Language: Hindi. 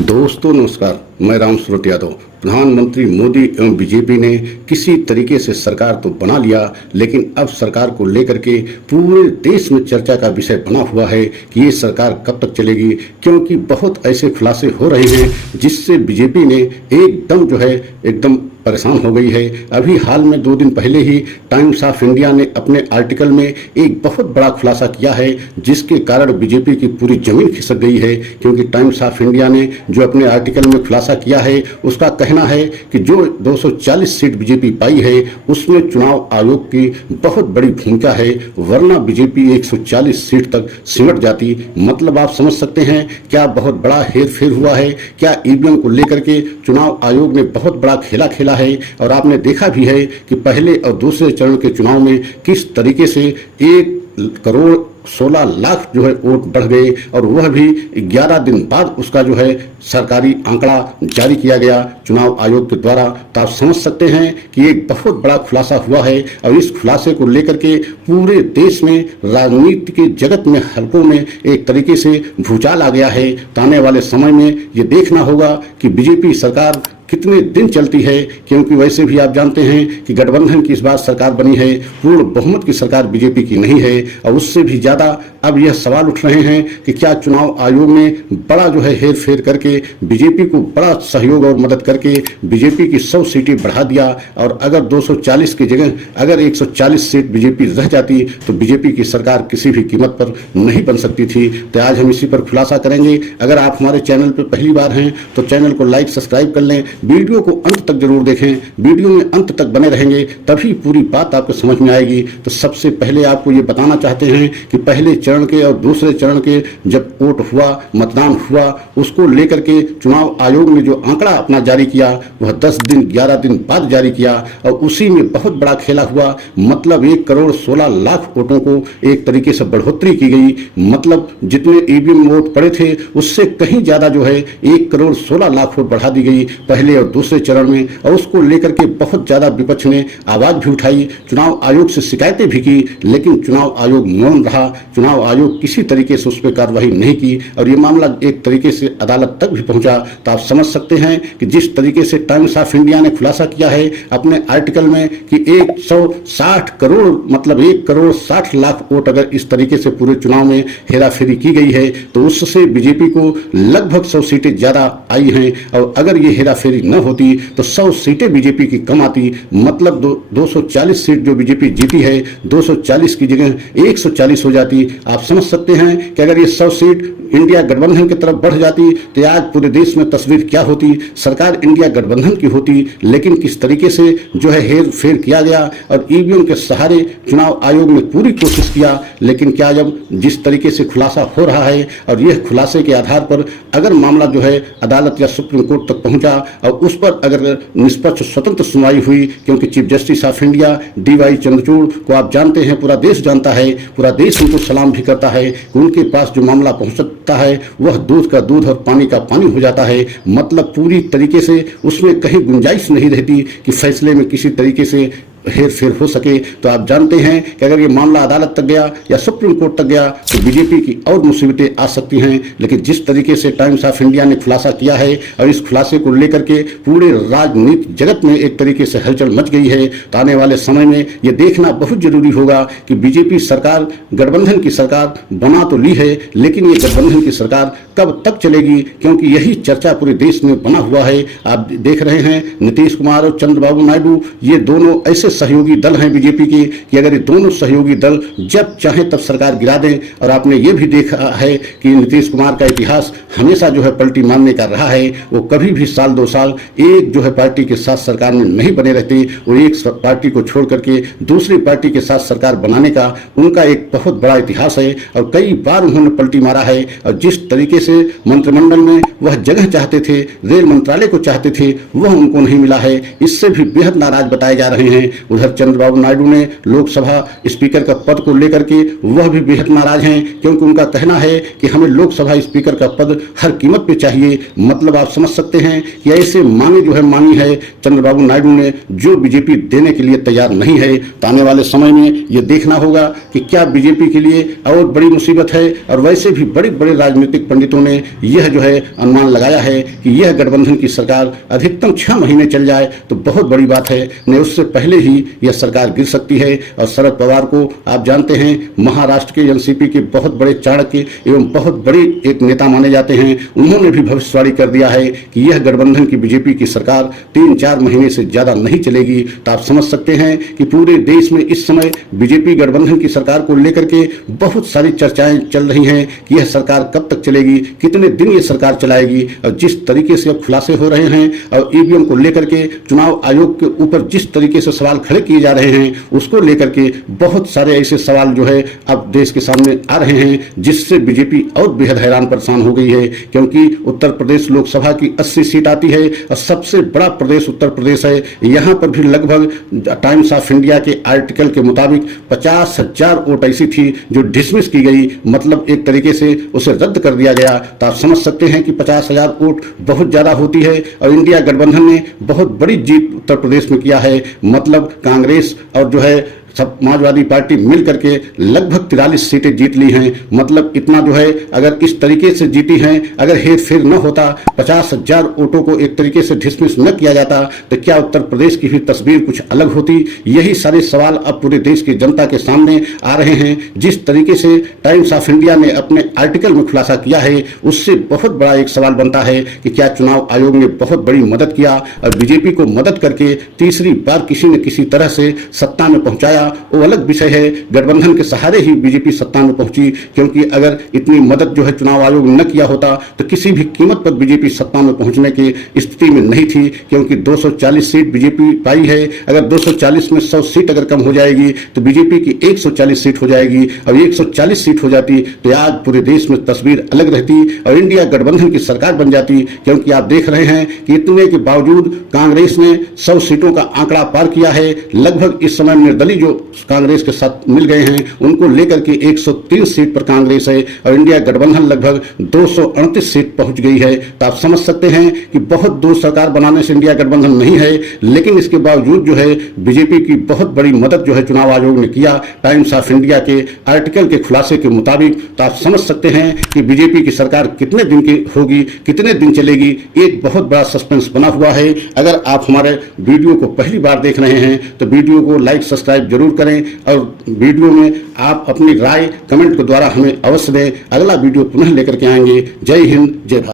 दोस्तों नमस्कार, मैं राम सूरत यादव। प्रधानमंत्री मोदी एवं बीजेपी ने किसी तरीके से सरकार तो बना लिया, लेकिन अब सरकार को लेकर के पूरे देश में चर्चा का विषय बना हुआ है कि ये सरकार कब तक चलेगी, क्योंकि बहुत ऐसे खुलासे हो रहे हैं जिससे बीजेपी ने एकदम परेशान हो गई है। अभी हाल में 2 दिन पहले ही टाइम्स ऑफ इंडिया ने अपने आर्टिकल में एक बहुत बड़ा खुलासा किया है, जिसके कारण बीजेपी की पूरी जमीन खिसक गई है। क्योंकि टाइम्स ऑफ इंडिया ने जो अपने आर्टिकल में खुलासा किया है, उसका कहना है कि जो 240 सीट बीजेपी पाई है उसमें चुनाव आयोग की बहुत बड़ी भूमिका है, वरना बीजेपी 140 सीट तक सिमट जाती। मतलब आप समझ सकते हैं क्या बहुत बड़ा हेरफेर हुआ है, क्या ईवीएम को लेकर के चुनाव आयोग ने बहुत बड़ा खेला खेला है। और आपने देखा भी है कि पहले और दूसरे चरण के चुनाव में किस तरीके से 1,16,00,000 जो है वोट बढ़ गए, और वह भी 11 दिन बाद उसका जो है सरकारी आंकड़ा जारी किया गया चुनाव आयोग के द्वारा। तो आप समझ सकते हैं कि एक बहुत बड़ा खुलासा हुआ है, और इस खुलासे को लेकर के पूरे देश में राजनीति के जगत में हलकों में एक तरीके से भूचाल आ गया है। तो आने वाले समय में ये देखना होगा कि बीजेपी सरकार कितने दिन चलती है, क्योंकि वैसे भी आप जानते हैं कि गठबंधन की इस बार सरकार बनी है, पूर्ण बहुमत की सरकार बीजेपी की नहीं है। और उससे भी ज्यादा अब यह सवाल उठ रहे हैं कि क्या चुनाव आयोग ने बड़ा जो है हेर फेर करके बीजेपी को बड़ा सहयोग और मदद करके बीजेपी की 100 सीटें बढ़ा दिया, और अगर 240 की जगह अगर 140 सीट बीजेपी रह जाती तो बीजेपी की सरकार किसी भी कीमत पर नहीं बन सकती थी। तो आज हम इसी पर खुलासा करेंगे। अगर आप हमारे चैनल पर पहली बार हैं तो चैनल को लाइक सब्सक्राइब कर लें, वीडियो को अंत तक जरूर देखें। वीडियो में अंत तक बने रहेंगे तभी पूरी बात आपको समझ में आएगी। तो सबसे पहले आपको ये बताना चाहते हैं कि पहले चरण के और दूसरे चरण के जब वोट हुआ, मतदान हुआ, उसको लेकर के चुनाव आयोग ने जो आंकड़ा अपना जारी किया वह 10 दिन 11 दिन बाद जारी किया, और उसी में बहुत बड़ा खेला हुआ। मतलब 1,16,00,000 वोटों को एक तरीके से बढ़ोतरी की गई। मतलब जितने ईवीएम वोट पड़े थे उससे कहीं ज्यादा जो है 1,16,00,000 वोट बढ़ा दी गई पहले और दूसरे चरण में। और उसको लेकर के बहुत ज्यादा विपक्ष ने आवाज भी उठाई, चुनाव आयोग से शिकायतें भी की, लेकिन चुनाव आयोग मौन रहा। चुनाव आयोग किसी तरीके से उस पर कार्रवाई नहीं की, और ये मामला एक तरीके से अदालत तक भी पहुंचा। तो आप समझ सकते हैं कि जिस तरीके से टाइम्स ऑफ इंडिया ने खुलासा किया है अपने आर्टिकल में कि 160 करोड़ मतलब 1,60,00,000 वोट अगर इस तरीके से पूरे चुनाव में हेराफेरी की गई है तो उससे बीजेपी को लगभग 100 सीटें ज्यादा आई हैं। और अगर ये हेराफेरी न होती तो 100 सीटें बीजेपी की कम आती। मतलब 240 सीट जो बीजेपी जीती है 240 की जगह 140 हो जाती। आप समझ सकते हैं कि अगर ये 100 सीट इंडिया गठबंधन की तरफ बढ़ जाती तो आज पूरे देश में तस्वीर क्या होती। सरकार इंडिया गठबंधन की होती, लेकिन किस तरीके से जो है हेर फेर किया गया, और ईवीएम के सहारे चुनाव आयोग ने पूरी कोशिश किया। लेकिन क्या जब जिस तरीके से खुलासा हो रहा है और यह खुलासे के आधार पर अगर मामला जो है अदालत या सुप्रीम कोर्ट तक पहुंचा और उस पर अगर निष्पक्ष स्वतंत्र सुनवाई हुई, क्योंकि chief justice of India DY Chandrachud को आप जानते हैं, पूरा देश जानता है, पूरा देश उनको सलाम भी करता है कि उनके पास जो मामला पहुंचता है वह दूध का दूध और पानी का पानी हो जाता है। मतलब पूरी तरीके से उसमें कहीं गुंजाइश नहीं रहती कि फैसले में किसी तरीके से हेर फेर हो सके। तो आप जानते हैं कि अगर ये मामला अदालत तक गया या सुप्रीम कोर्ट तक गया तो बीजेपी की और मुसीबतें आ सकती हैं। लेकिन जिस तरीके से टाइम्स ऑफ इंडिया ने खुलासा किया है और इस खुलासे को लेकर के पूरे राजनीतिक जगत में एक तरीके से हलचल मच गई है, तो आने वाले समय में ये देखना बहुत जरूरी होगा कि बीजेपी सरकार गठबंधन की सरकार बना तो ली है, लेकिन ये गठबंधन की सरकार कब तक चलेगी, क्योंकि यही चर्चा पूरे देश में बना हुआ है। आप देख रहे हैं नीतीश कुमार और चंद्रबाबू नायडू ये दोनों ऐसे सहयोगी दल हैं बीजेपी के कि अगर ये दोनों सहयोगी दल जब चाहे तब सरकार गिरा दें। और आपने ये भी देखा है कि नीतीश कुमार का इतिहास हमेशा जो है पलटी मारने का रहा है। वो कभी भी साल 2 साल एक जो है पार्टी के साथ सरकार में नहीं बने रहते। वो एक पार्टी को छोड़ करके दूसरी पार्टी के साथ सरकार बनाने का उनका एक बहुत बड़ा इतिहास है, और कई बार उन्होंने पलटी मारा है। और जिस तरीके से मंत्रिमंडल में वह जगह चाहते थे, रेल मंत्रालय को चाहते थे, वह उनको नहीं मिला है। इससे भी बेहद नाराज बताए जा रहे हैं। उधर चंद्रबाबू नायडू ने लोकसभा स्पीकर का पद को लेकर के वह भी बेहद नाराज हैं, क्योंकि उनका कहना है कि हमें लोकसभा स्पीकर का पद हर कीमत पे चाहिए। मतलब आप समझ सकते हैं कि ऐसे मांगे जो है मांगी है चंद्रबाबू नायडू ने, जो बीजेपी देने के लिए तैयार नहीं है। तो आने वाले समय में ये देखना होगा कि क्या बीजेपी के लिए और बड़ी मुसीबत है। और वैसे भी बड़े बड़े राजनीतिक पंडितों ने यह जो है अनुमान लगाया है कि यह गठबंधन की सरकार अधिकतम 6 महीने चल जाए तो बहुत बड़ी बात है, नहीं उससे पहले ही यह सरकार गिर सकती है। और शरद पवार को आप जानते हैं महाराष्ट्र के एनसीपी के बहुत बड़े चाणक्य एवं बहुत बड़ी एक नेता माने जाते हैं। उन्होंने भी भविष्यवाणी कर दिया है कि यह गठबंधन की बीजेपी की सरकार 3-4 महीने से ज्यादा नहीं चलेगी। तो आप समझ सकते हैं कि पूरे देश में इस समय बीजेपी गठबंधन की सरकार को लेकर के बहुत सारी चर्चाएं चल रही हैं कि यह सरकार कब तक चलेगी, कितने दिन ये सरकार चलाएगी। और जिस तरीके से अब खुलासे हो रहे हैं और ईवीएम को लेकर के चुनाव आयोग के ऊपर जिस तरीके से सवाल खड़े किए जा रहे हैं, उसको लेकर के बहुत सारे ऐसे सवाल जो है अब देश के सामने आ रहे हैं, जिससे बीजेपी और बेहद हैरान परेशान हो गई है। क्योंकि उत्तर प्रदेश लोकसभा की 80 सीट आती है और सबसे बड़ा प्रदेश उत्तर प्रदेश है। यहाँ पर भी लगभग टाइम्स ऑफ इंडिया के आर्टिकल के मुताबिक 50,000 वोट ऐसी थी जो डिसमिस की गई, मतलब एक तरीके से उसे रद्द कर दिया गया। तो आप समझ सकते हैं कि 50,000 वोट बहुत ज्यादा होती है। और इंडिया गठबंधन ने बहुत बड़ी जीत उत्तर प्रदेश में किया है, मतलब कांग्रेस और जो है समाजवादी पार्टी मिल करके लगभग 43 सीटें जीत ली हैं। मतलब इतना जो है अगर इस तरीके से जीती हैं, अगर हेर फेर न होता, 50,000 वोटों को एक तरीके से डिसमिस न किया जाता, तो क्या उत्तर प्रदेश की भी तस्वीर कुछ अलग होती। यही सारे सवाल अब पूरे देश की जनता के सामने आ रहे हैं। जिस तरीके से टाइम्स ऑफ इंडिया ने अपने आर्टिकल में खुलासा किया है, उससे बहुत बड़ा एक सवाल बनता है कि क्या चुनाव आयोग ने बहुत बड़ी मदद किया और बीजेपी को मदद करके तीसरी बार किसी न किसी तरह से सत्ता में पहुंचाया। वो अलग विषय है, गठबंधन के सहारे ही बीजेपी सत्ता में पहुंची, क्योंकि अगर इतनी मदद जो है चुनाव आयोग न किया होता तो किसी भी कीमत पर बीजेपी सत्ता में पहुंचने की स्थिति में नहीं थी। क्योंकि 240 सीट बीजेपी पाई है, अगर 240 में 100 सीट अगर कम हो जाएगी तो बीजेपी की 140 सीट हो जाएगी। और 140 सीट हो जाती तो आज पूरे देश में तस्वीर अलग रहती और इंडिया गठबंधन की सरकार बन जाती। क्योंकि आप देख रहे हैं कि इतने के बावजूद कांग्रेस ने 100 सीटों का आंकड़ा पार किया है। लगभग इस समय निर्दलीय जो कांग्रेस के साथ मिल गए हैं, उनको लेकर के 103 सीट पर कांग्रेस है और इंडिया गठबंधन लगभग 238 सीट पहुंच गई है। तो आप समझ सकते हैं कि बहुत दूर सरकार बनाने से इंडिया गठबंधन नहीं है, लेकिन इसके बावजूद जो है बीजेपी की बहुत बड़ी मदद जो है चुनाव आयोग ने किया टाइम्स ऑफ इंडिया के आर्टिकल के खुलासे के मुताबिक। तो आप समझ सकते हैं कि बीजेपी की सरकार कितने दिन की होगी, कितने दिन चलेगी, एक बहुत बड़ा सस्पेंस बना हुआ है। अगर आप हमारे वीडियो को पहली बार देख रहे हैं तो वीडियो को लाइक सब्सक्राइब जरूर करें और वीडियो में आप अपनी राय कमेंट के द्वारा हमें अवश्य दें। अगला वीडियो पुनः लेकर के आएंगे। जय हिंद, जय भारत।